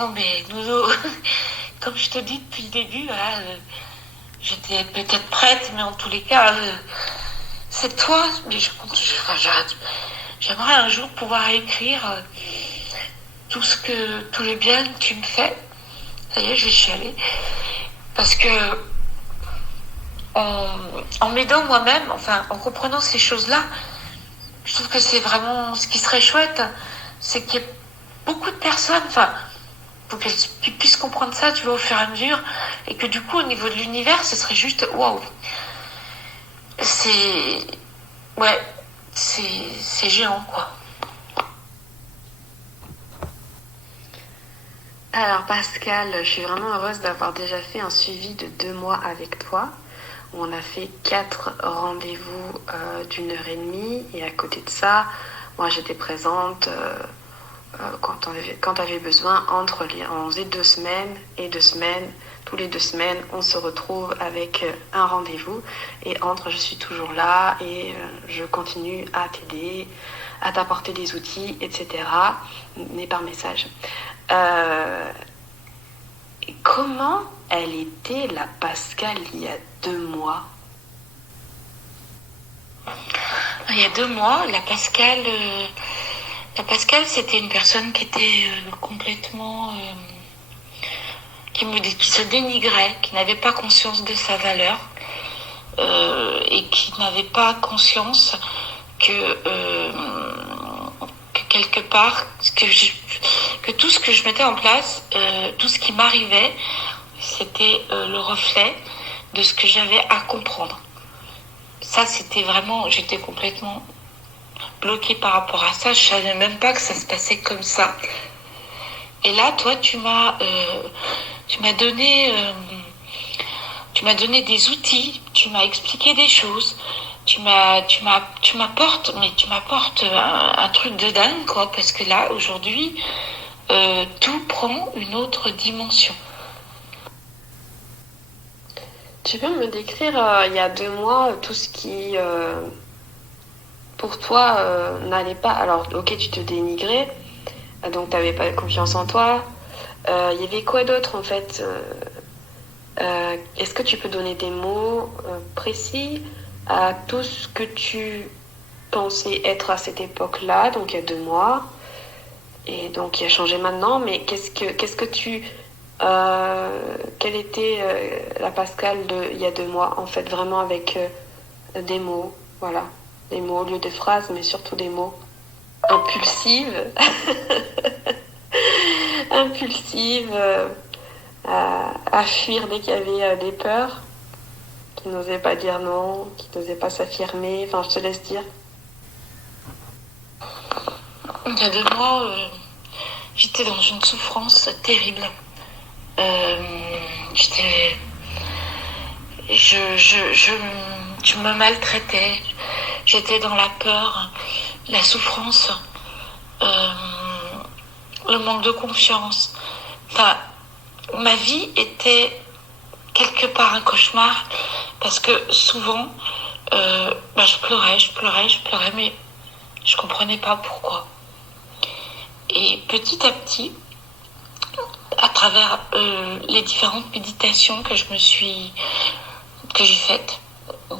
Non mais Nono, comme je te dis depuis le début, voilà, j'étais peut-être prête, mais en tous les cas, c'est toi. Mais j'aimerais un jour pouvoir écrire tout le bien que tu me fais. Ça y est, je vais chialer. Parce que en m'aidant moi-même, enfin en comprenant ces choses-là, je trouve que c'est vraiment ce qui serait chouette, c'est qu'il y ait beaucoup de personnes, enfin, pour qu'ils puissent comprendre ça, tu vois, au fur et à mesure, et que du coup, au niveau de l'univers, ce serait juste waouh. C'est. Ouais, c'est géant, quoi. Alors Pascal, je suis vraiment heureuse d'avoir déjà fait un suivi de 2 mois avec toi, où on a fait 4 rendez-vous d'1 heure et demie, et à côté de ça, moi j'étais présente quand tu avais besoin, on faisait 2 semaines, et 2 semaines, tous les 2 semaines, on se retrouve avec un rendez-vous, et je suis toujours là, et je continue à t'aider, à t'apporter des outils, etc., mais par message. Comment elle était, la Pascal, il y a 2 mois? Il y a 2 mois, la Pascal, c'était une personne qui était complètement, qui se dénigrait, qui n'avait pas conscience de sa valeur, et qui n'avait pas conscience que quelque part, que tout ce que je mettais en place, tout ce qui m'arrivait, c'était le reflet de ce que j'avais à comprendre. Ça, c'était vraiment, j'étais complètement bloquée par rapport à ça. Je savais même pas que ça se passait comme ça. Et là, toi, tu m'as donné des outils, tu m'as expliqué des choses, tu m'apportes un truc de dingue, quoi, parce que là, aujourd'hui, tout prend une autre dimension. Tu peux me décrire, il y a 2 mois, tout ce qui, pour toi, n'allait pas. Alors, ok, tu te dénigrais, donc tu n'avais pas confiance en toi. Il y avait quoi d'autre, en fait? Est-ce que tu peux donner des mots précis à tout ce que tu pensais être à cette époque-là, donc il y a 2 mois, et donc il a changé maintenant, mais qu'est-ce que tu... quelle était la Pascal il y a 2 mois, en fait, vraiment avec des mots, voilà, des mots au lieu de phrases, mais surtout des mots impulsives, impulsives, à fuir dès qu'il y avait des peurs, qui n'osaient pas dire non, qui n'osaient pas s'affirmer, enfin je te laisse dire. Il y a 2 mois, j'étais dans une souffrance terrible. Je me maltraitais, j'étais dans la peur, la souffrance, le manque de confiance. Enfin, ma vie était quelque part un cauchemar, parce que souvent, je pleurais, mais je comprenais pas pourquoi. Et petit à petit, à travers les différentes méditations que j'ai faites,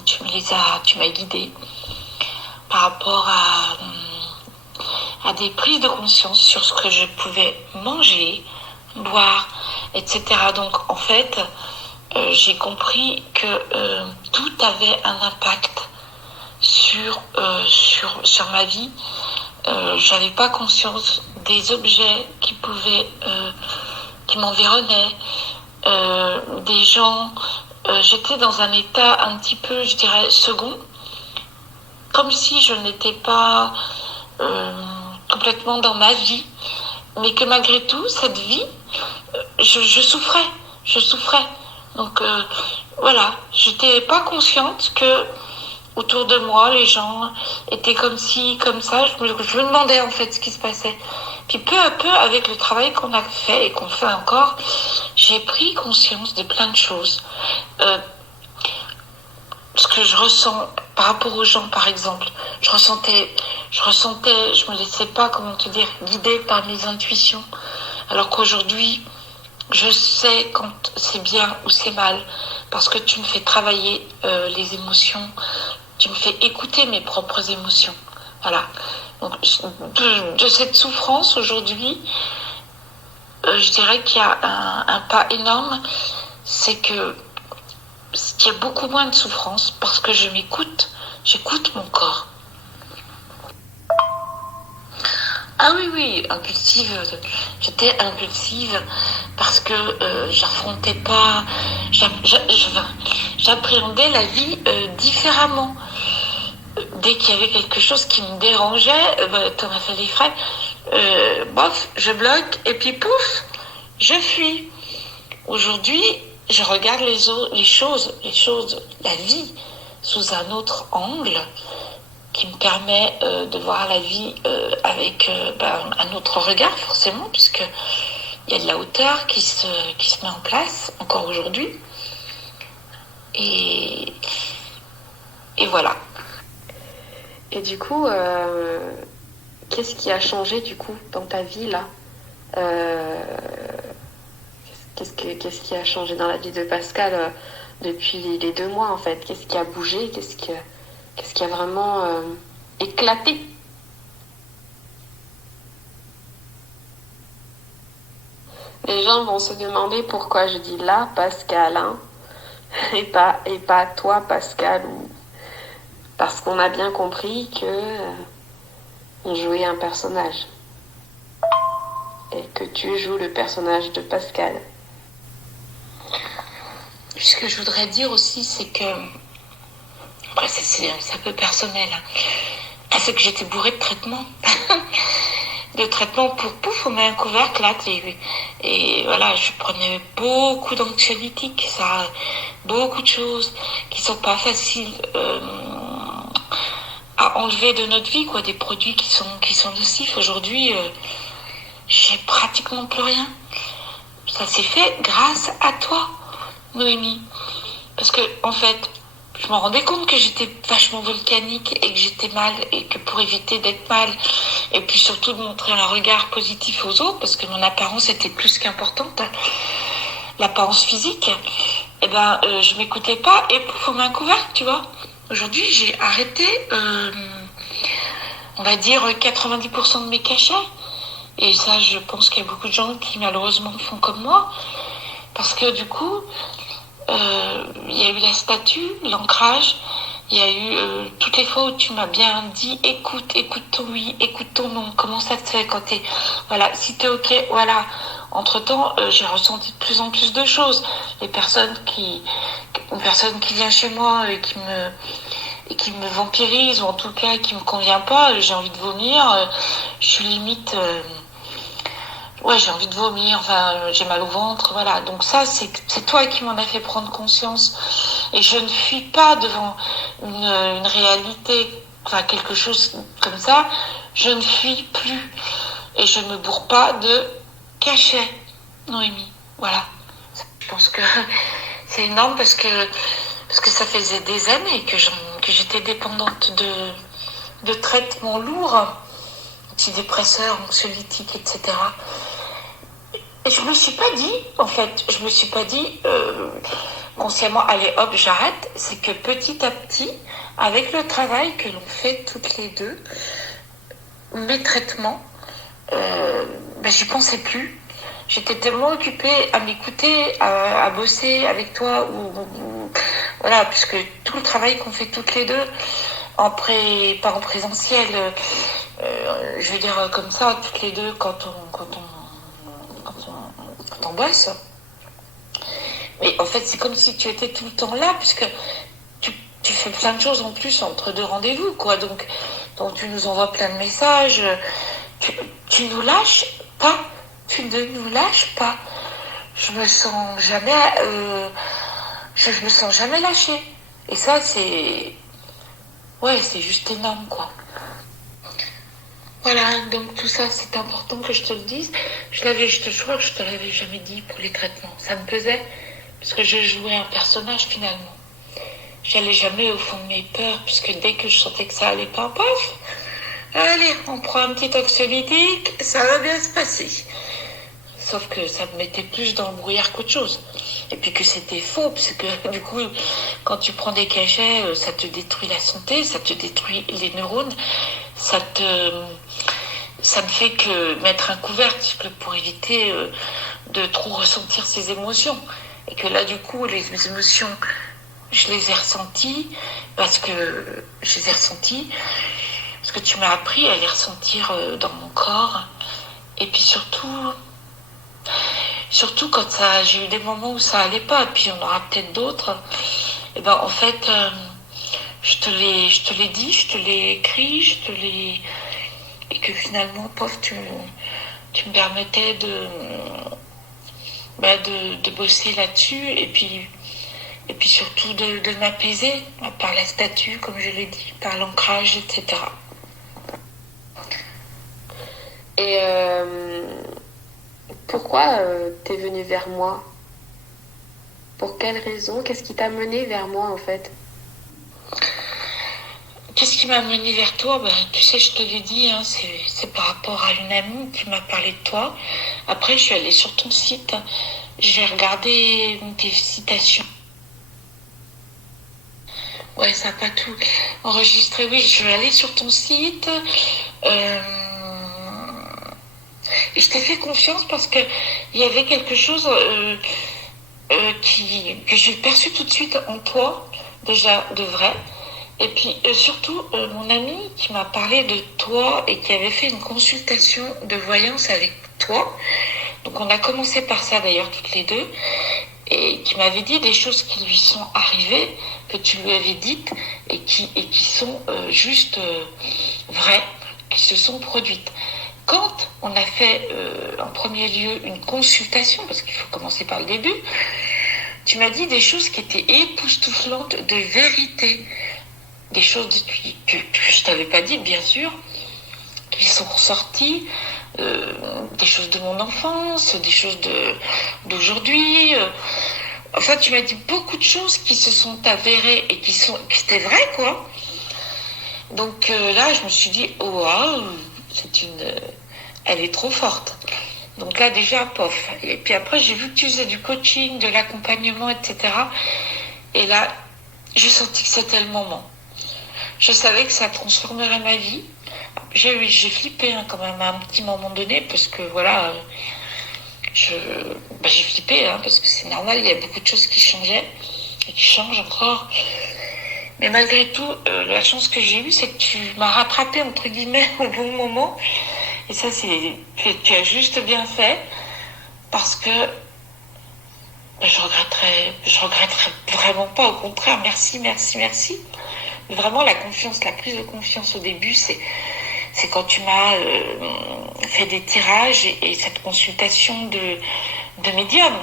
tu m'as guidée par rapport à des prises de conscience sur ce que je pouvais manger, boire, etc. Donc en fait, j'ai compris que tout avait un impact sur ma vie. J'avais pas conscience des objets qui m'environnaient, des gens. J'étais dans un état un petit peu, je dirais, second, comme si je n'étais pas complètement dans ma vie, mais que malgré tout, cette vie, je souffrais. Donc voilà, j'étais pas consciente que autour de moi, les gens étaient comme ci, comme ça. Je me demandais en fait ce qui se passait. Puis peu à peu, avec le travail qu'on a fait et qu'on fait encore, j'ai pris conscience de plein de choses. Ce que je ressens par rapport aux gens, par exemple. Je ressentais, je me laissais pas, comment te dire, guider par mes intuitions. Alors qu'aujourd'hui, je sais quand c'est bien ou c'est mal, parce que tu me fais travailler les émotions, tu me fais écouter mes propres émotions. Voilà. Donc, de cette souffrance aujourd'hui, je dirais qu'il y a un pas énorme, c'est que qu'il y a beaucoup moins de souffrance parce que je m'écoute, j'écoute mon corps. Ah oui, oui, impulsive. J'étais impulsive parce que j'affrontais pas, j'appréhendais la vie différemment. Dès qu'il y avait quelque chose qui me dérangeait, Thomas fait les frais, bof, je bloque et puis pouf, je fuis. Aujourd'hui, je regarde les choses, la vie sous un autre angle qui me permet de voir la vie avec un autre regard forcément, puisque il y a de la hauteur qui se met en place encore aujourd'hui. Et voilà. Et du coup, qu'est-ce qui a changé du coup dans ta vie là Qu'est-ce qui a changé dans la vie de Pascal depuis les 2 mois en fait? Qu'est-ce qui a bougé? Qu'est-ce qui a vraiment éclaté? Les gens vont se demander pourquoi je dis là Pascal, hein, et pas toi Pascal, parce qu'on a bien compris que on jouait un personnage et que tu joues le personnage de Pascal. Ce que je voudrais dire aussi, c'est que après c'est un peu personnel, hein. C'est que j'étais bourrée de traitements. De traitements pour pouf, on met un couvercle là, et voilà, je prenais beaucoup d'anxiolytiques, ça, beaucoup de choses qui sont pas faciles à enlever de notre vie, quoi, des produits qui sont nocifs. Aujourd'hui, j'ai pratiquement plus rien. Ça s'est fait grâce à toi, Noémie, parce que en fait, je me rendais compte que j'étais vachement volcanique et que j'étais mal, et que pour éviter d'être mal, et puis surtout de montrer un regard positif aux autres, parce que mon apparence était plus qu'importante, l'apparence physique, et je m'écoutais pas, et pouf, on m'a un couvercle, tu vois. Aujourd'hui, j'ai arrêté, on va dire, 90% de mes cachets, et ça, je pense qu'il y a beaucoup de gens qui malheureusement font comme moi, parce que du coup, il y a eu la statue, l'ancrage, il y a eu toutes les fois où tu m'as bien dit écoute ton oui, écoute ton non, comment ça te fait quand t'es, voilà, si t'es ok, voilà. Entre temps, j'ai ressenti de plus en plus de choses. Une personne qui vient chez moi et qui me vampirise, ou en tout cas qui me convient pas, j'ai envie de vomir, je suis limite, ouais, j'ai envie de vomir, enfin, j'ai mal au ventre, voilà. Donc ça, c'est toi qui m'en as fait prendre conscience. Et je ne fuis pas devant une réalité, enfin, quelque chose comme ça. Je ne fuis plus. Et je ne me bourre pas de cachet, Noémie. Voilà. Je pense que c'est énorme parce que ça faisait des années que j'étais dépendante de traitements lourds, antidépresseurs, anxiolytiques, etc. Et je me suis pas dit consciemment, allez hop, j'arrête. C'est que petit à petit, avec le travail que l'on fait toutes les deux, mes traitements, j'y pensais plus. J'étais tellement occupée à m'écouter, à bosser avec toi, voilà, puisque tout le travail qu'on fait toutes les deux, pas en présentiel, je veux dire comme ça, toutes les deux quand on bosse. Mais en fait, c'est comme si tu étais tout le temps là, puisque tu fais plein de choses en plus entre deux rendez-vous, quoi. Donc tu nous envoies plein de messages. Tu nous lâches pas. Tu ne nous lâches pas. Je me sens jamais lâchée. Et ça, c'est juste énorme, quoi. Voilà, donc tout ça, c'est important que je te le dise. Je crois que je te l'avais jamais dit pour les traitements. Ça me pesait, parce que je jouais un personnage finalement. J'allais jamais au fond de mes peurs, puisque dès que je sentais que ça allait pas, paf, allez, on prend un petit anxiolytique, ça va bien se passer. Sauf que ça me mettait plus dans le brouillard qu'autre chose. Et puis que c'était faux, parce que du coup, quand tu prends des cachets, ça te détruit la santé, ça te détruit les neurones, ça ne fait que mettre un couvercle pour éviter de trop ressentir ses émotions. Et que là, du coup, les émotions, je les ai ressenties parce que tu m'as appris à les ressentir dans mon corps. Et puis surtout quand j'ai eu des moments où ça allait pas, et puis on aura peut-être d'autres. Et ben en fait, je te l'ai dit, je te l'ai écrit, et que finalement, pof, tu me permettais de bosser là-dessus, et puis surtout de m'apaiser par la statue, comme je l'ai dit, par l'ancrage, etc. Et pourquoi t'es venu vers moi? Pour quelle raison? Qu'est-ce qui t'a mené vers moi en fait? Qu'est-ce qui m'a mené vers toi? Tu sais, je te l'ai dit, hein, c'est par rapport à une amie qui m'a parlé de toi. Après, je suis allée sur ton site, j'ai regardé tes citations. Ouais, ça n'a pas tout enregistré. Oui, je suis allée sur ton site. Et je t'ai fait confiance parce que il y avait quelque chose que j'ai perçu tout de suite en toi, déjà de vrai. Et puis surtout, mon ami qui m'a parlé de toi et qui avait fait une consultation de voyance avec toi. Donc on a commencé par ça d'ailleurs toutes les deux. Et qui m'avait dit des choses qui lui sont arrivées, que tu lui avais dites, et qui sont juste vraies, qui se sont produites. Quand on a fait en premier lieu une consultation, parce qu'il faut commencer par le début, tu m'as dit des choses qui étaient époustouflantes de vérité, des choses que je t'avais pas dites bien sûr, qui sont ressorties, des choses de mon enfance, des choses d'aujourd'hui. Enfin, tu m'as dit beaucoup de choses qui se sont avérées et qui étaient vraies, quoi. Donc là, je me suis dit, oh, wow, elle est trop forte. Donc là, déjà, pof. Et puis après, j'ai vu que tu faisais du coaching, de l'accompagnement, etc. Et là, j'ai senti que c'était le moment. Je savais que ça transformerait ma vie. J'ai flippé quand même à un petit moment donné, parce que voilà, j'ai flippé, parce que c'est normal, il y a beaucoup de choses qui changeaient, et qui changent encore. Mais malgré tout, la chance que j'ai eue, c'est que tu m'as rattrapé, entre guillemets, au bon moment. Et ça, tu as juste bien fait, parce que je regretterais vraiment pas, au contraire, merci. Mais vraiment, la prise de confiance au début, c'est quand tu m'as fait des tirages et cette consultation de médium.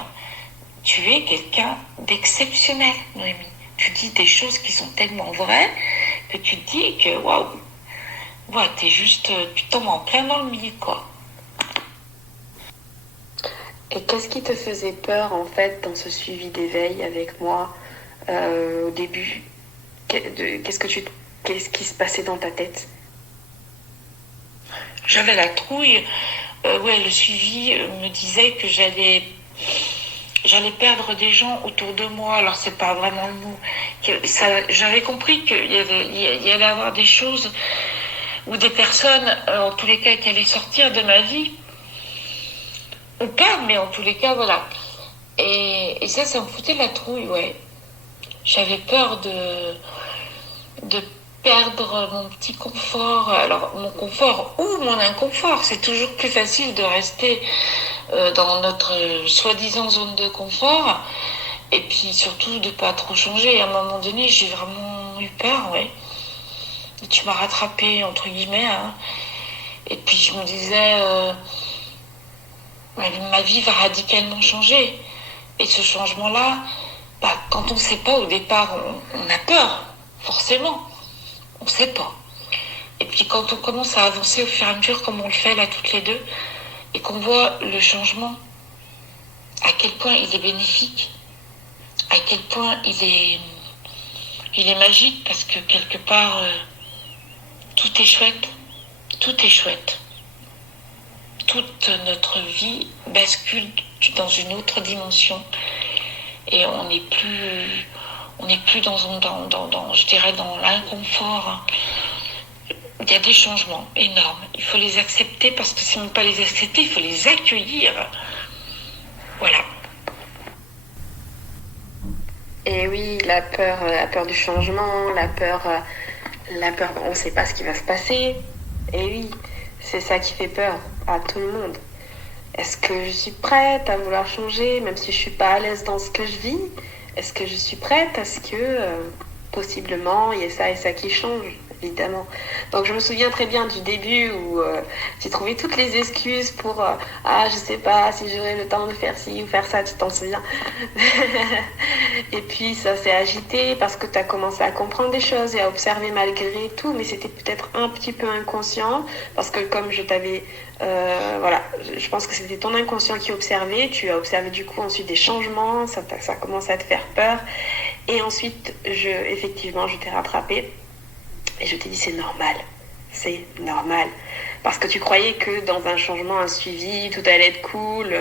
Tu es quelqu'un d'exceptionnel, Noémie. Tu dis des choses qui sont tellement vraies que tu te dis que waouh, ouais, tu tombes en plein dans le milieu, quoi. Et qu'est-ce qui te faisait peur en fait dans ce suivi d'éveil avec moi au début? Qu'est-ce qui se passait dans ta tête? J'avais la trouille. Le suivi me disait que j'allais perdre des gens autour de moi. Alors c'est pas vraiment le mot. J'avais compris qu'il y allait avoir des choses ou des personnes, en tous les cas, qui allaient sortir de ma vie. Ou pas, mais en tous les cas, voilà. Et ça me foutait la trouille, ouais. J'avais peur de perdre mon petit confort. Alors, mon confort ou mon inconfort. C'est toujours plus facile de rester dans notre soi-disant zone de confort. Et puis, surtout, de pas trop changer. À un moment donné, j'ai vraiment eu peur, ouais. Et tu m'as rattrapé, entre guillemets, hein. Et puis, je me disais, ma vie va radicalement changer. Et ce changement-là, quand on ne sait pas au départ, on a peur, forcément. On ne sait pas. Et puis quand on commence à avancer au fur et à mesure, comme on le fait là toutes les deux, et qu'on voit le changement, à quel point il est bénéfique, à quel point il est magique, parce que quelque part, tout est chouette. Tout est chouette. toute notre vie bascule dans une autre dimension. Et on n'est plus je dirais, dans l'inconfort. Il y a des changements énormes. Il faut les accepter, parce que c'est même pas les accepter, il faut les accueillir. Voilà. Et oui, la peur du changement, la peur, on ne sait pas ce qui va se passer. Et oui, c'est ça qui fait peur à tout le monde. Est-ce que je suis prête à vouloir changer, même si je suis pas à l'aise dans ce que je vis? Est-ce que je suis prête à ce que, possiblement, il y ait ça et ça qui change, évidemment. Donc je me souviens très bien du début où j'ai trouvé toutes les excuses pour je sais pas si j'aurai le temps de faire ci ou faire ça, tu t'en souviens? Et puis ça s'est agité parce que tu as commencé à comprendre des choses et à observer malgré tout, mais c'était peut-être un petit peu inconscient, parce que comme je t'avais voilà, je pense que c'était ton inconscient qui observait. Tu as observé du coup ensuite des changements, ça commence à te faire peur, et ensuite effectivement je t'ai rattrapé et je t'ai dit c'est normal, parce que tu croyais que dans un changement, un suivi, tout allait être cool.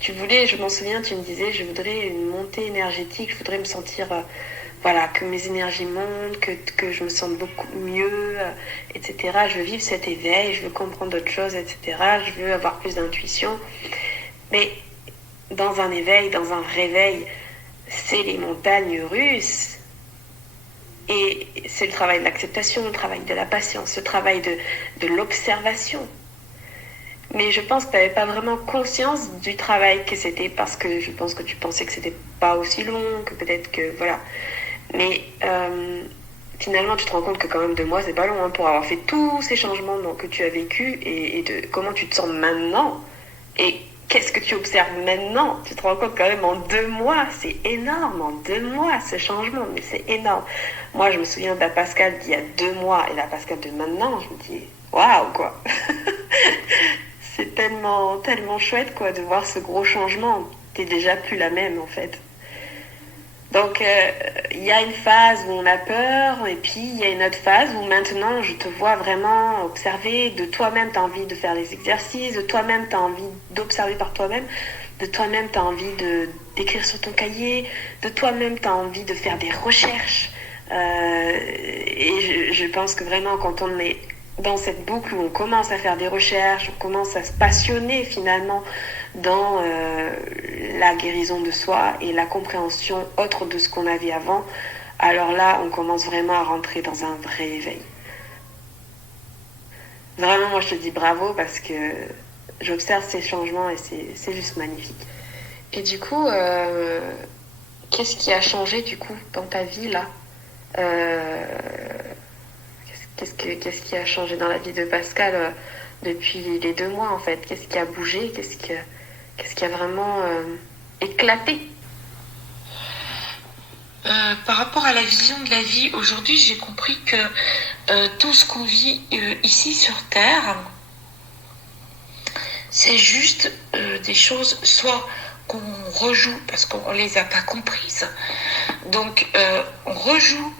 Tu voulais, je m'en souviens, tu me disais, je voudrais une montée énergétique, je voudrais me sentir, voilà, que mes énergies montent, que je me sente beaucoup mieux, etc. Je veux vivre cet éveil, je veux comprendre d'autres choses, etc. Je veux avoir plus d'intuition. Mais dans un éveil, dans un réveil, c'est les montagnes russes. Et c'est le travail de l'acceptation, le travail de la patience, le travail de l'observation. Mais je pense que tu n'avais pas vraiment conscience du travail que c'était, parce que je pense que tu pensais que c'était pas aussi long, que peut-être que, voilà. Mais finalement, tu te rends compte que quand même 2 mois, c'est pas long, hein, pour avoir fait tous ces changements que tu as vécu, et de comment tu te sens maintenant. Et qu'est-ce que tu observes maintenant? Tu te rends compte quand même en 2 mois, c'est énorme, en 2 mois, ce changement, mais c'est énorme. Moi, je me souviens de la Pascale d'il y a 2 mois et la Pascale de maintenant, je me dis, waouh, quoi. C'est tellement, tellement chouette, quoi, de voir ce gros changement. T'es déjà plus la même, en fait. Donc, il y a une phase où on a peur, et puis il y a une autre phase où maintenant je te vois vraiment observer. De toi-même, tu as envie de faire les exercices, de toi-même, tu as envie d'observer par toi-même, de toi-même, tu as envie d'écrire sur ton cahier, de toi-même, tu as envie de faire des recherches. Et je pense que vraiment, quand on est dans cette boucle où on commence à faire des recherches, on commence à se passionner finalement dans la guérison de soi et la compréhension autre de ce qu'on avait avant, alors là, on commence vraiment à rentrer dans un vrai éveil. Vraiment, moi, je te dis bravo, parce que j'observe ces changements et c'est juste magnifique. Et du coup, qu'est-ce qui a changé, du coup, dans ta vie, là? Qu'est-ce qui a changé dans la vie de Pascale depuis les 2 mois, en fait? Qu'est-ce qui a bougé? Qu'est-ce qui a vraiment éclaté? Par rapport à la vision de la vie, aujourd'hui, j'ai compris que tout ce qu'on vit ici sur Terre, c'est juste des choses, soit qu'on rejoue parce qu'on les a pas comprises. Donc, on rejoue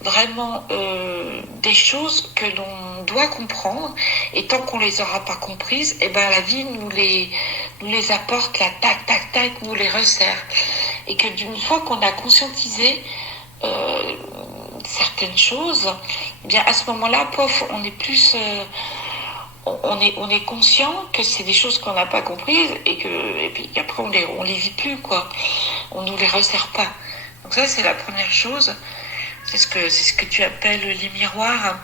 vraiment des choses que l'on doit comprendre, et tant qu'on les aura pas comprises, et ben la vie nous les apporte, la tac, nous les resserre. Et que d'une fois qu'on a conscientisé certaines choses, eh bien à ce moment-là, on est plus on est conscient que c'est des choses qu'on n'a pas comprises, et puis après on les vit plus, quoi. On nous les resserre pas. Donc ça, c'est la première chose. C'est ce que tu appelles les miroirs.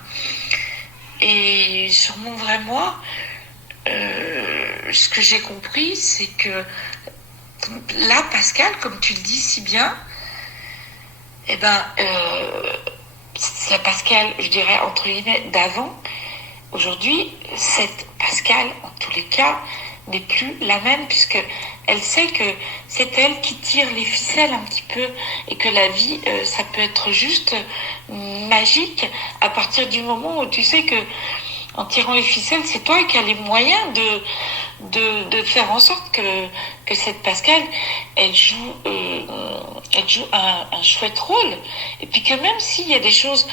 Et sur mon vrai moi, ce que j'ai compris, c'est que là, Pascal, comme tu le dis si bien, c'est la Pascal, je dirais, entre guillemets, d'avant. Aujourd'hui, cette Pascal, en tous les cas, n'est plus la même, puisque elle sait que c'est elle qui tire les ficelles un petit peu, et que la vie, ça peut être juste magique à partir du moment où tu sais que en tirant les ficelles, c'est toi qui as les moyens de faire en sorte que cette Pascal, elle joue un chouette rôle, et puis que même s'il y a des choses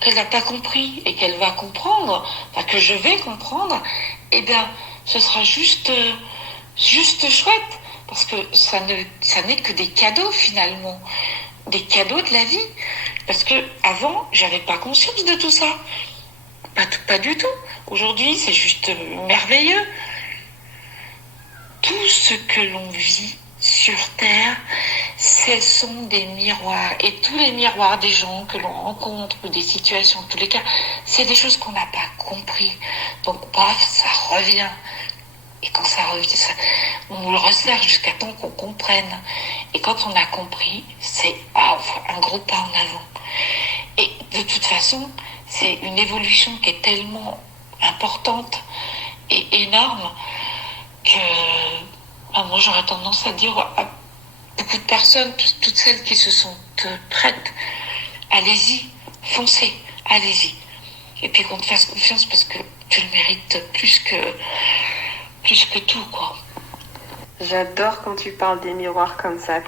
qu'elle n'a pas compris et qu'elle va comprendre, enfin que je vais comprendre, eh bien ce sera juste chouette. Parce que ça n'est que des cadeaux finalement. Des cadeaux de la vie. Parce que avant, j'avais pas conscience de tout ça. Pas du tout. Aujourd'hui, c'est juste merveilleux. Tout ce que l'on vit sur Terre, ce sont des miroirs. Et tous les miroirs des gens que l'on rencontre, ou des situations, en tous les cas, c'est des choses qu'on n'a pas compris. Donc, bref, ça revient. Et quand ça revient, on le resserre jusqu'à temps qu'on comprenne. Et quand on a compris, c'est un gros pas en avant. Et de toute façon, c'est une évolution qui est tellement importante et énorme que moi j'aurais tendance à dire à beaucoup de personnes, toutes celles qui se sont prêtes, allez-y, foncez, allez-y. Et puis qu'on te fasse confiance parce que tu le mérites plus que tout, quoi. J'adore quand tu parles des miroirs comme ça.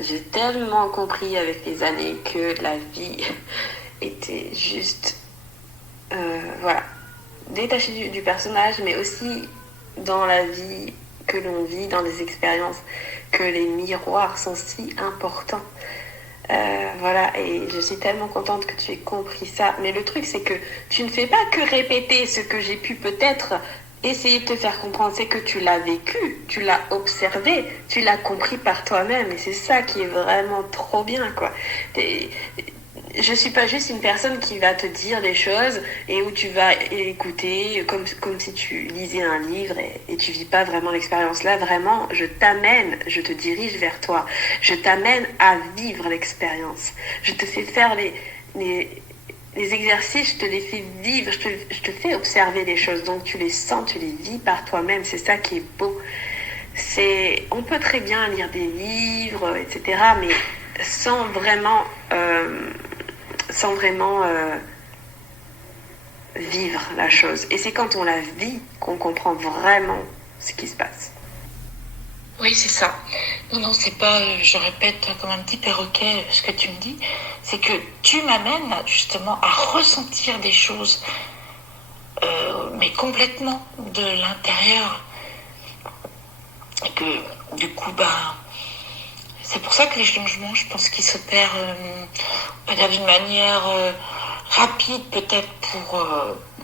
J'ai tellement compris avec les années que la vie était juste, voilà, détachée du personnage, mais aussi dans la vie que l'on vit, dans les expériences, que les miroirs sont si importants. Voilà, et je suis tellement contente que tu aies compris ça. Mais le truc, c'est que tu ne fais pas que répéter ce que j'ai pu peut-être essayer de te faire comprendre, c'est que tu l'as vécu, tu l'as observé, tu l'as compris par toi-même. Et c'est ça qui est vraiment trop bien, quoi. Je suis pas juste une personne qui va te dire des choses et où tu vas écouter comme si tu lisais un livre et tu vis pas vraiment l'expérience. Là, vraiment, je te dirige vers toi. Je t'amène à vivre l'expérience. Je te fais faire les exercices, je te les fais vivre, je te fais observer les choses. Donc tu les sens, tu les vis par toi-même. C'est ça qui est beau. On peut très bien lire des livres, etc., mais sans vraiment vivre la chose. Et c'est quand on la vit qu'on comprend vraiment ce qui se passe. Oui, c'est ça. Non, c'est pas, je répète comme un petit perroquet ce que tu me dis, c'est que tu m'amènes justement à ressentir des choses, mais complètement de l'intérieur. Et que du coup, c'est pour ça que les changements, je pense qu'ils s'opèrent, on va dire d'une manière rapide peut-être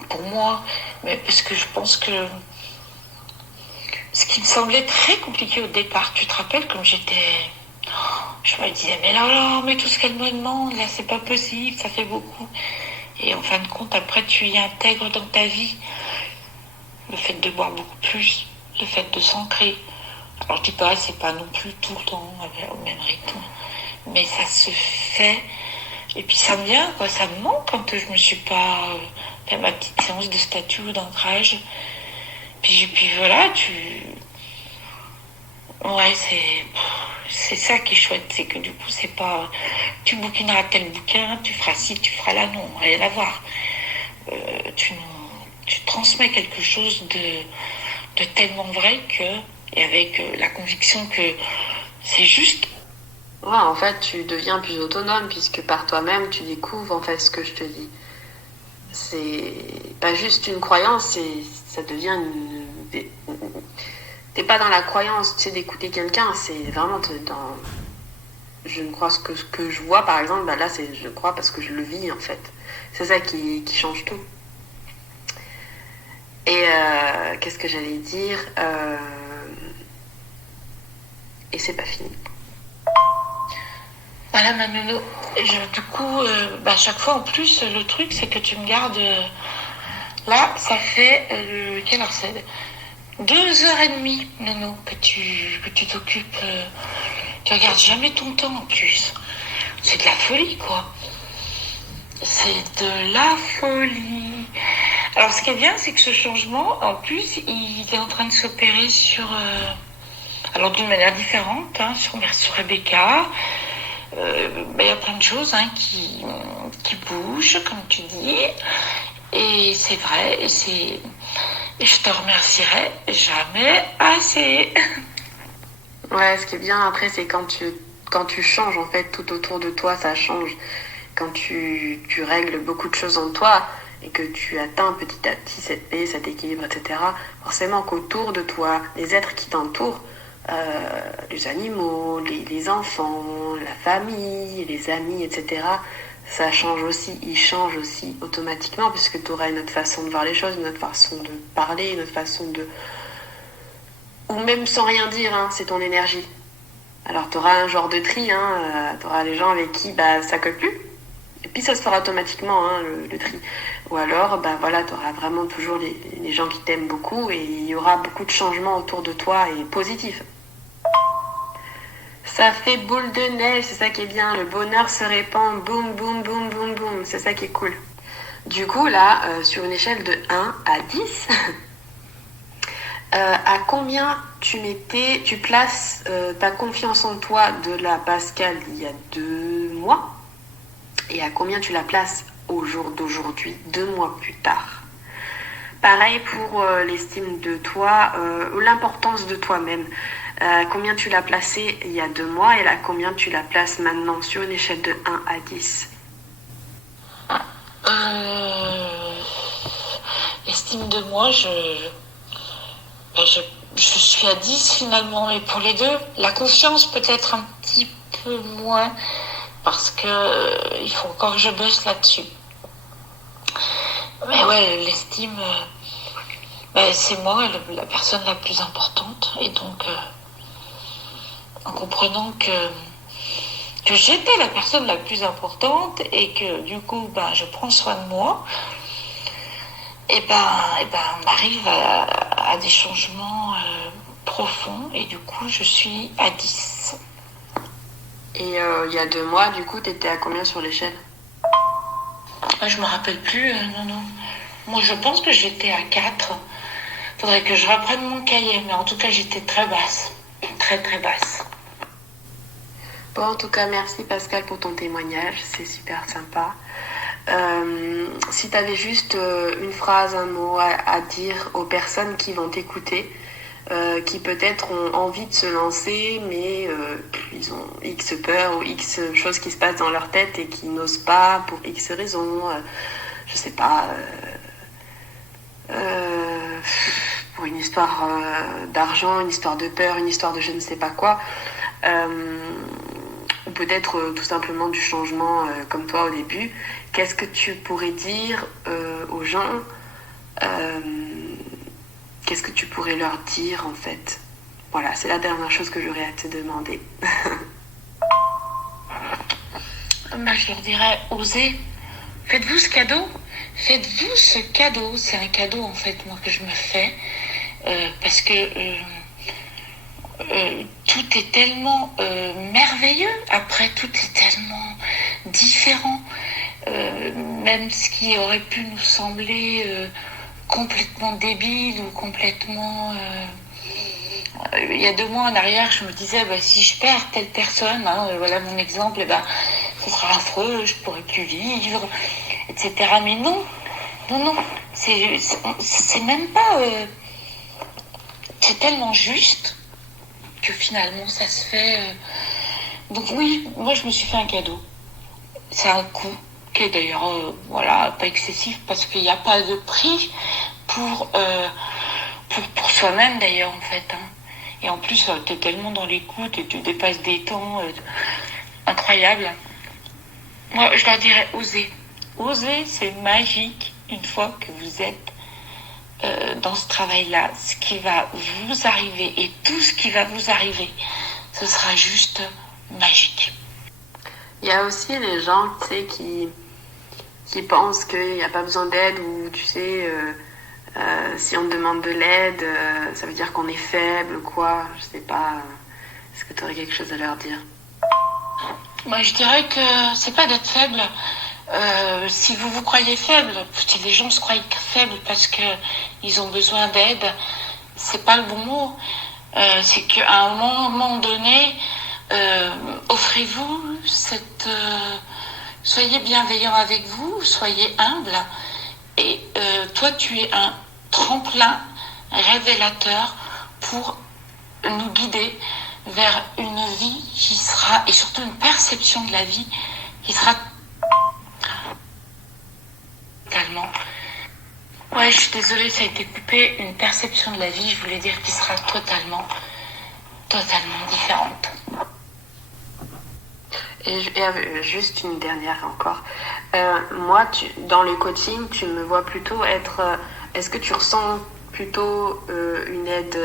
pour moi, mais parce que je pense que ce qui me semblait très compliqué au départ, tu te rappelles comme je me disais mais là, mais tout ce qu'elle me demande, là c'est pas possible, ça fait beaucoup. Et en fin de compte, après tu y intègres dans ta vie le fait de boire beaucoup plus, le fait de s'ancrer. Alors je dis pas, c'est pas non plus tout le temps au même rythme, mais ça se fait. Et puis ça me vient, quoi, ça me manque quand je me suis pas fait ma petite séance de statut ou d'ancrage. Puis voilà, ouais, c'est ça qui est chouette, c'est que du coup, c'est pas tu bouquineras tel bouquin, tu feras ci, tu feras là, non, rien à voir. Tu transmets quelque chose de tellement vrai et avec la conviction que c'est juste. Ouais, en fait, tu deviens plus autonome puisque par toi-même, tu découvres en fait ce que je te dis. C'est pas juste une croyance, ça devient t'es pas dans la croyance, tu sais, d'écouter quelqu'un, c'est vraiment dans. Je ne crois que ce que je vois, par exemple, là, c'est je crois parce que je le vis en fait. C'est ça qui change tout. Et qu'est-ce que j'allais dire Et c'est pas fini. Voilà ma nounou. Du coup, chaque fois en plus, le truc c'est que tu me gardes. Là, ça fait quelle heure c'est 2h30, nounou, que tu t'occupes. Tu regardes jamais ton temps en plus. C'est de la folie, quoi. C'est de la folie. Alors, ce qui est bien, c'est que ce changement, en plus, il est en train de s'opérer alors d'une manière différente, sur Rebecca. Il y a plein de choses qui bougent, comme tu dis. Et c'est vrai, et je te remercierai jamais assez. Ouais, ce qui est bien après, c'est quand tu changes, en fait, tout autour de toi, ça change. Quand tu règles beaucoup de choses en toi, et que tu atteins petit à petit cette paix, cet équilibre, etc., forcément qu'autour de toi, les êtres qui t'entourent, les animaux, les enfants, la famille, les amis, etc., ça change aussi, ils changent aussi automatiquement, puisque tu auras une autre façon de voir les choses, une autre façon de parler, une autre façon de... Ou même sans rien dire, hein, c'est ton énergie. Alors tu auras un genre de tri, hein, tu auras les gens avec qui ça colle plus, et puis ça se fera automatiquement, hein, le tri. Ou alors voilà, tu auras vraiment toujours les gens qui t'aiment beaucoup, et il y aura beaucoup de changements autour de toi et positifs. Ça fait boule de neige, c'est ça qui est bien, le bonheur se répand, boum boum boum boum boum, c'est ça qui est cool. Du coup là, sur une échelle de 1 à 10, à combien tu places ta confiance en toi de la Pascal il y a 2 mois, et à combien tu la places au jour d'aujourd'hui, 2 mois plus tard. Pareil pour l'estime de toi, ou l'importance de toi-même. Combien tu l'as placé il y a 2 mois et là combien tu la places maintenant sur une échelle de 1 à 10. L'estime de moi, je suis à 10 finalement, et pour les deux, la confiance peut-être un petit peu moins, parce que il faut encore que je bosse là-dessus. Mais ouais, l'estime, c'est moi la personne la plus importante, et donc en comprenant que j'étais la personne la plus importante et que du coup je prends soin de moi, et on arrive à des changements profonds, et du coup je suis à 10. Et il y a 2 mois, du coup, t'étais à combien sur l'échelle? Je me rappelle plus, non. Moi je pense que j'étais à 4. Faudrait que je reprenne mon cahier, mais en tout cas j'étais très basse. Très très basse. Bon, en tout cas, merci Pascal pour ton témoignage, c'est super sympa. Si tu avais juste une phrase, un mot à dire aux personnes qui vont t'écouter, qui peut-être ont envie de se lancer, mais ils ont X peur ou X choses qui se passent dans leur tête et qui n'osent pas pour X raisons, je sais pas, pour une histoire d'argent, une histoire de peur, une histoire de je ne sais pas quoi, ou peut-être tout simplement du changement comme toi au début. Qu'est-ce que tu pourrais dire aux gens, qu'est-ce que tu pourrais leur dire en fait? Voilà, c'est la dernière chose que j'aurais à te demander. Je leur dirais, osez, faites-vous ce cadeau. Faites-vous ce cadeau. C'est un cadeau en fait, moi, que je me fais, parce que tout est tellement merveilleux. Après, tout est tellement différent. Même ce qui aurait pu nous sembler complètement débile ou complètement... il y a 2 mois en arrière, je me disais, si je perds telle personne, voilà mon exemple, ce sera affreux, je pourrai plus vivre, etc. Mais non, c'est même pas... c'est tellement juste que finalement ça se fait. Donc oui, moi je me suis fait un cadeau. C'est un coût qui est d'ailleurs pas excessif, parce qu'il n'y a pas de prix pour soi-même d'ailleurs en fait. Et en plus t'es tellement dans l'écoute et tu dépasses des temps incroyables. Moi je leur dirais, osez. Oser, c'est magique une fois que vous êtes dans ce travail-là. Ce qui va vous arriver et tout ce qui va vous arriver, ce sera juste magique. Il y a aussi les gens, tu sais, qui pensent qu'il n'y a pas besoin d'aide, ou tu sais, si on demande de l'aide, ça veut dire qu'on est faible ou quoi. Je sais pas. Est-ce que tu aurais quelque chose à leur dire? Moi, je dirais que c'est pas d'être faible. Si vous croyez faible, si les gens se croient faibles parce que ils ont besoin d'aide, c'est pas le bon mot. C'est qu'à un moment donné, offrez-vous cette... soyez bienveillant avec vous, soyez humble. Et toi, tu es un tremplin révélateur pour nous guider vers une vie qui sera, et surtout une perception de la vie qui sera totalement Ouais, je suis désolée, ça a été coupé. Une perception de la vie, je voulais dire, qui sera totalement différente. Et juste une dernière encore. Moi, dans le coaching, tu me vois plutôt être... est-ce que tu ressens plutôt une aide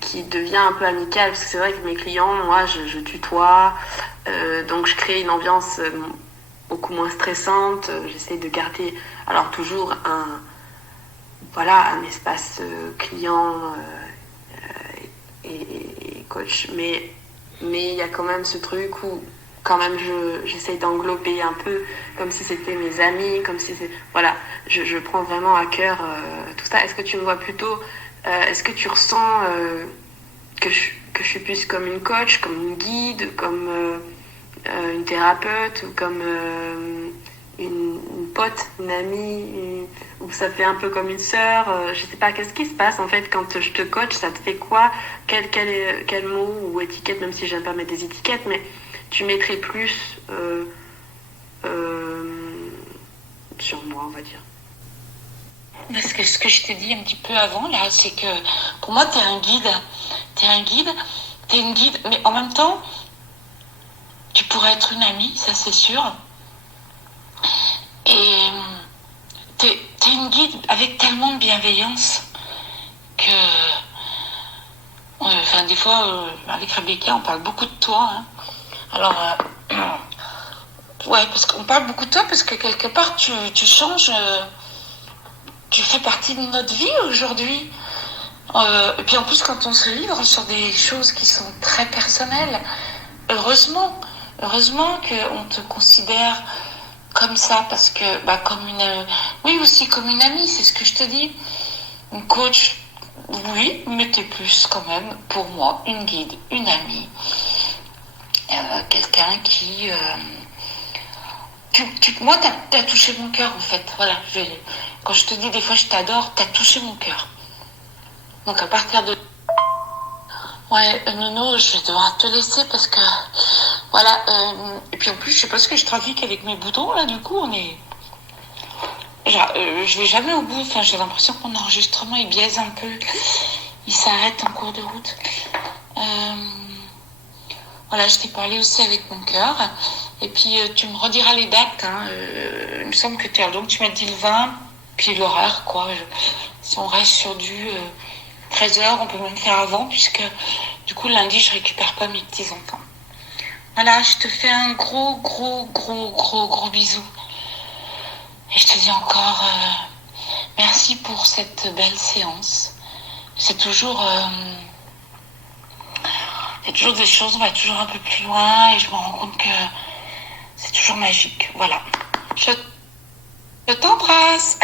qui devient un peu amicale? Parce que c'est vrai que mes clients, moi, je tutoie, donc je crée une ambiance beaucoup moins stressante. J'essaie de garder, alors toujours un espace client et coach, mais il y a quand même ce truc où quand même j'essaie d'englober un peu comme si c'était mes amis, comme si c'est... Voilà, je prends vraiment à cœur tout ça. Est-ce que tu me vois plutôt... est-ce que tu ressens que je suis plus comme une coach, comme une guide, comme une thérapeute ou comme une pote, une amie, ou ça fait un peu comme une sœur, je sais pas, qu'est-ce qui se passe en fait quand je te coach, ça te fait quoi, quel mot ou étiquette, même si j'aime pas mettre des étiquettes, mais tu mettrais plus sur moi, on va dire. Parce que ce que je t'ai dit un petit peu avant, là, c'est que pour moi, t'es un guide, mais en même temps, tu pourrais être une amie, ça c'est sûr. Et t'es une guide avec tellement de bienveillance que... Enfin, des fois, avec Rebecca, on parle beaucoup de toi. Hein. Alors, ouais, parce qu'on parle beaucoup de toi parce que quelque part, tu changes... tu fais partie de notre vie aujourd'hui. Et puis en plus, quand on se livre sur des choses qui sont très personnelles, heureusement qu'on te considère comme ça, parce que, comme une... oui, aussi comme une amie, c'est ce que je te dis. Une coach, oui, mais t'es plus quand même, pour moi, une guide, une amie. Quelqu'un qui... moi, t'as touché mon cœur, en fait. Voilà, quand je te dis des fois je t'adore, t'as touché mon cœur. Donc à partir de... Ouais, Nono, je vais devoir te laisser parce que... Voilà, et puis en plus, je sais pas ce que je trafique avec mes boutons, là, du coup, on est... je vais jamais au bout, enfin, j'ai l'impression que mon enregistrement, il biaise un peu. Il s'arrête en cours de route. Voilà, je t'ai parlé aussi avec mon cœur. Et puis, tu me rediras les dates. Hein. Il me semble que donc tu m'as dit le 20, puis l'horaire, quoi. Si on reste sur du 13h, on peut même faire avant, puisque du coup, lundi, je récupère pas mes petits-enfants. Voilà, je te fais un gros bisou. Et je te dis encore merci pour cette belle séance. C'est toujours... il y a toujours des choses, on va toujours un peu plus loin et je me rends compte que c'est toujours magique. Voilà. Je t'embrasse.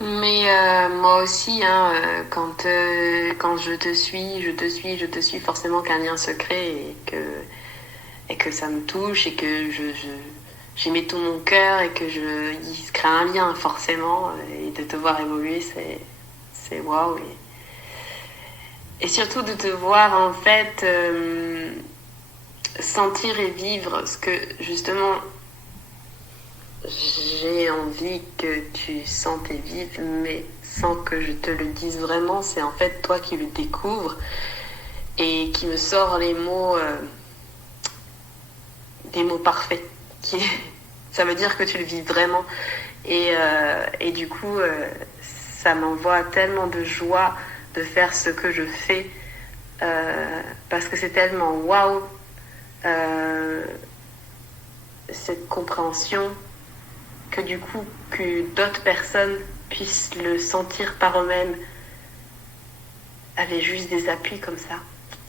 Mais moi aussi, hein, quand je te suis, forcément qu'un lien se crée et que ça me touche et que j'y mets tout mon cœur et que il se crée un lien forcément et de te voir évoluer, c'est waouh. Et surtout de te voir en fait sentir et vivre ce que justement j'ai envie que tu sentes et vives, mais sans que je te le dise vraiment, c'est en fait toi qui le découvres et qui me sort les mots, des mots parfaits. Ça veut dire que tu le vis vraiment. Et du coup, ça m'envoie tellement de joie de faire ce que je fais parce que c'est tellement waouh cette compréhension que du coup que d'autres personnes puissent le sentir par eux-mêmes avec juste des appuis comme ça,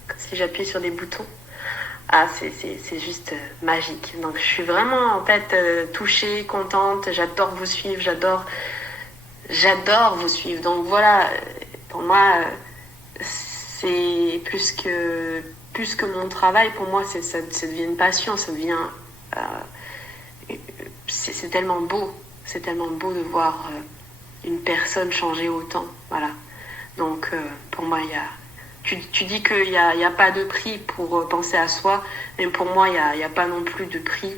comme si j'appuie sur des boutons. Ah, c'est juste magique. Donc je suis vraiment en fait touchée, contente, j'adore vous suivre, j'adore vous suivre. Donc voilà, pour moi c'est plus que mon travail, pour moi ça devient une passion, ça devient c'est tellement beau de voir une personne changer autant, voilà. Donc pour moi tu dis qu'il n'y a pas de prix pour penser à soi, mais pour moi il n'y a pas non plus de prix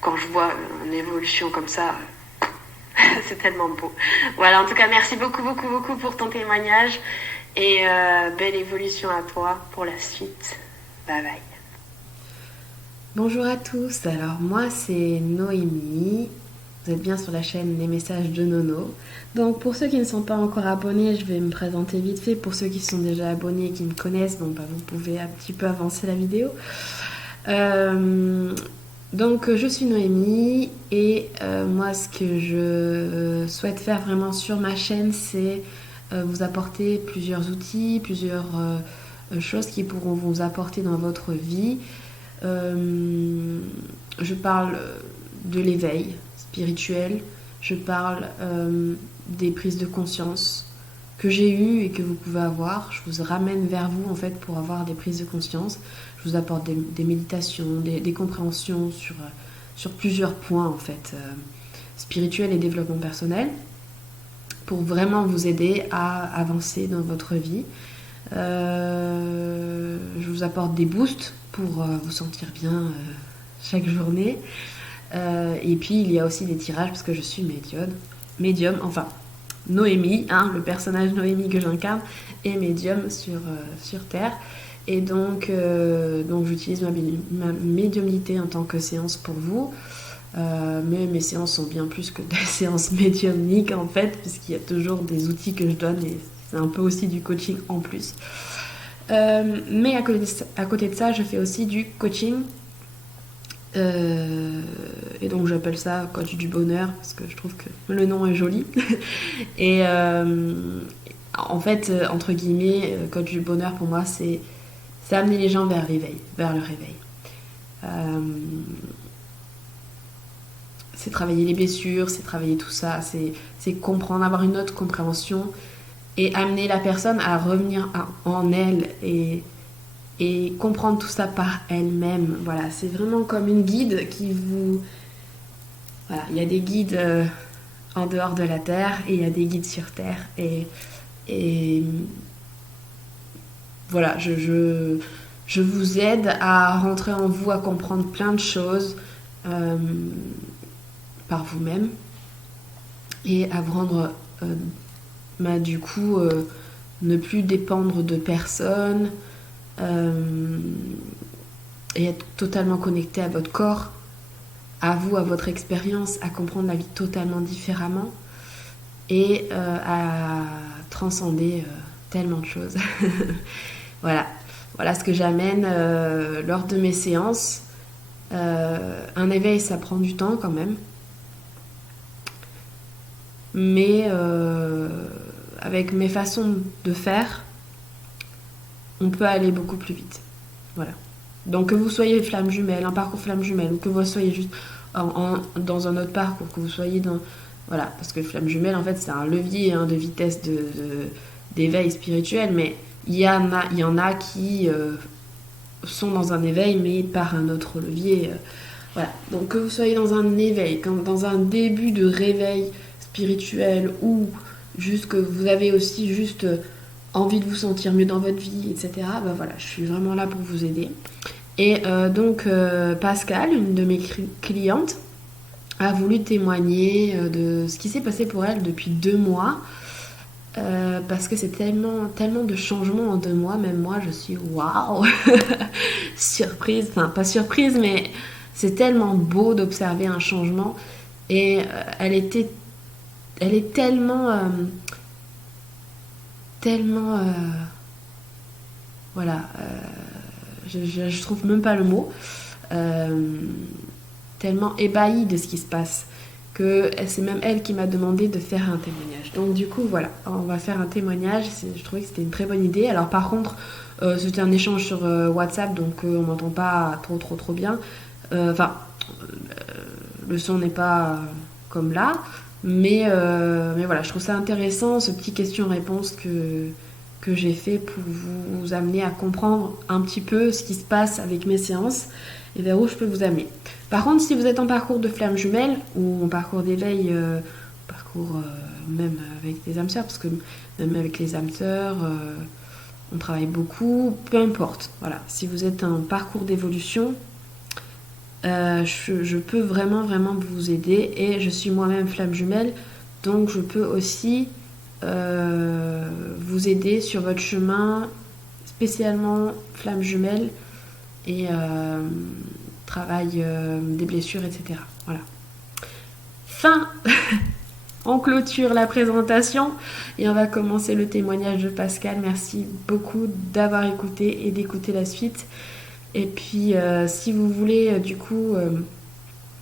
quand je vois une évolution comme ça, c'est tellement beau. Voilà, en tout cas, merci beaucoup, beaucoup, beaucoup pour ton témoignage et belle évolution à toi pour la suite. Bye bye. Bonjour à tous, alors moi c'est Noémie, vous êtes bien sur la chaîne Les Messages de Nono. Donc pour ceux qui ne sont pas encore abonnés, je vais me présenter vite fait. Pour ceux qui sont déjà abonnés et qui me connaissent, vous pouvez un petit peu avancer la vidéo. Donc je suis Noémie et moi ce que je souhaite faire vraiment sur ma chaîne, c'est vous apporter plusieurs outils, plusieurs choses qui pourront vous apporter dans votre vie. Je parle de l'éveil spirituel, je parle des prises de conscience que j'ai eues et que vous pouvez avoir. Je vous ramène vers vous en fait pour avoir des prises de conscience. Je vous apporte des méditations, des compréhensions sur plusieurs points en fait, spirituel et développement personnel, pour vraiment vous aider à avancer dans votre vie. Je vous apporte des boosts pour vous sentir bien chaque journée. Et puis il y a aussi des tirages parce que je suis médium, enfin Noémie, le personnage Noémie que j'incarne est médium sur Terre. Et donc j'utilise ma médiumnité en tant que séance pour vous. Mais mes séances sont bien plus que des séances médiumniques en fait, puisqu'il y a toujours des outils que je donne et c'est un peu aussi du coaching en plus. Mais à côté de ça, je fais aussi du coaching. Et donc j'appelle ça coach du bonheur parce que je trouve que le nom est joli. Et en fait, entre guillemets, coach du bonheur pour moi, c'est amener les gens vers le réveil. C'est travailler les blessures, c'est travailler tout ça, c'est comprendre, avoir une autre compréhension et amener la personne à revenir en elle et comprendre tout ça par elle-même. Voilà, c'est vraiment comme une guide qui vous... Voilà, il y a des guides en dehors de la Terre et il y a des guides sur Terre. Et voilà, je vous aide à rentrer en vous, à comprendre plein de choses par vous-même et à vous rendre... du coup, ne plus dépendre de personne et être totalement connecté à votre corps, à vous, à votre expérience, à comprendre la vie totalement différemment et à transcender tellement de choses. Voilà ce que j'amène lors de mes séances. Un éveil, ça prend du temps quand même. Mais avec mes façons de faire, on peut aller beaucoup plus vite. Voilà. Donc que vous soyez flamme jumelle, un parcours flamme jumelle, ou que vous soyez juste dans un autre parcours, que vous soyez dans... Voilà, parce que flamme jumelle, en fait, c'est un levier de vitesse d'éveil spirituel, mais il y en a qui sont dans un éveil, mais par un autre levier. Voilà. Donc que vous soyez dans un éveil, dans un début de réveil spirituel, ou juste que vous avez aussi juste envie de vous sentir mieux dans votre vie, etc. Ben voilà, je suis vraiment là pour vous aider. Et donc Pascal, une de mes clientes, a voulu témoigner de ce qui s'est passé pour elle depuis 2 mois. Parce que c'est tellement de changements en 2 mois, même moi je suis waouh surprise, enfin pas surprise, mais c'est tellement beau d'observer un changement. Et elle est tellement voilà, je trouve même pas le mot, tellement ébahie de ce qui se passe que c'est même elle qui m'a demandé de faire un témoignage. Donc du coup voilà, on va faire un témoignage. Je trouvais que c'était une très bonne idée. Alors par contre c'était un échange sur WhatsApp, donc on m'entend pas trop bien, enfin le son n'est pas comme là, mais voilà, je trouve ça intéressant, ce petit question-réponse que j'ai fait pour vous amener à comprendre un petit peu ce qui se passe avec mes séances et vers où je peux vous amener. Par contre, si vous êtes en parcours de flamme jumelle ou en parcours d'éveil, parcours même avec des âmes sœurs, parce que même avec les âmes sœurs, on travaille beaucoup, peu importe. Voilà, si vous êtes en parcours d'évolution, je peux vraiment vous aider et je suis moi-même flamme jumelle, donc je peux aussi vous aider sur votre chemin spécialement flamme jumelle et travail des blessures, etc. Voilà. Fin. On clôture la présentation et on va commencer le témoignage de Pascal. Merci beaucoup d'avoir écouté et d'écouter la suite. Et puis, si vous voulez du coup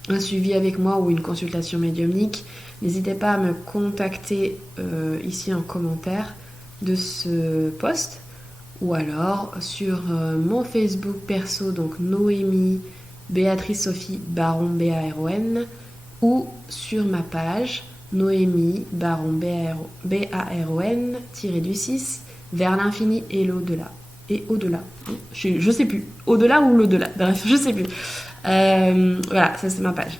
un suivi avec moi ou une consultation médiumnique, n'hésitez pas à me contacter ici en commentaire de ce post ou alors sur mon Facebook perso, donc Noémie Béatrice Sophie Baron B-A-R-O-N, ou sur ma page Noémie Baron B-A-R-O-N-6 vers l'infini et l'au-delà. Et au-delà. Je sais plus. Au-delà ou l'au-delà. Bref, je sais plus. Voilà, ça c'est ma page.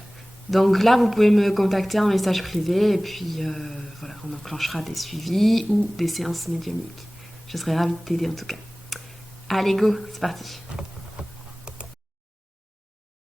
Donc là, vous pouvez me contacter en message privé et puis voilà, on enclenchera des suivis ou des séances médiumniques. Je serai ravie de t'aider en tout cas. Allez, go, c'est parti.